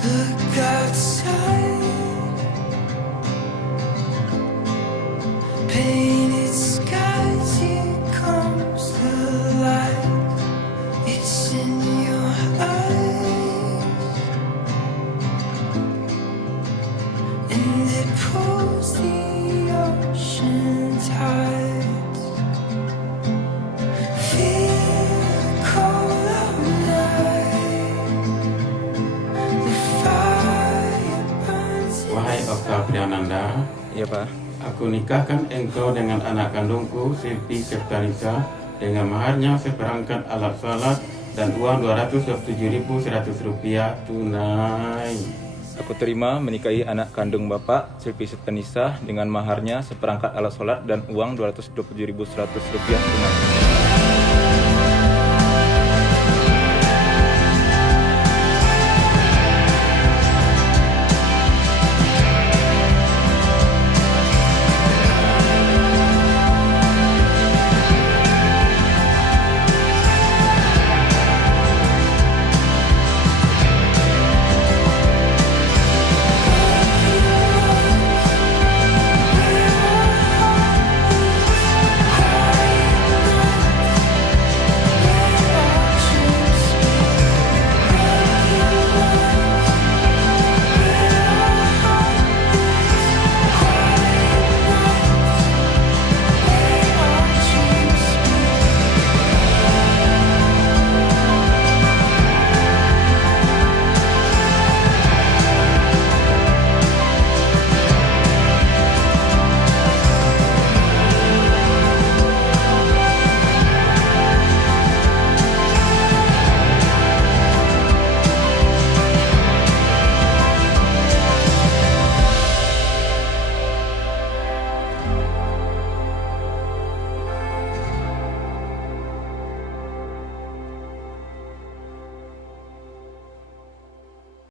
Look outside, painted skies, here comes the light. It's in your eyes, and it pulls the ocean tides. Feel the cold of night, the fire burns. Wahai Okta Priyananda, Iya Pak. aku nikahkan engkau dengan anak kandungku Silvi Septanisa dengan maharnya seperangkat alat salat dan uang Rp227.100 tunai. Aku terima menikahi anak kandung Bapak, Silvi Septanisa, dengan maharnya seperangkat alat sholat dan uang Rp227.100 tunai.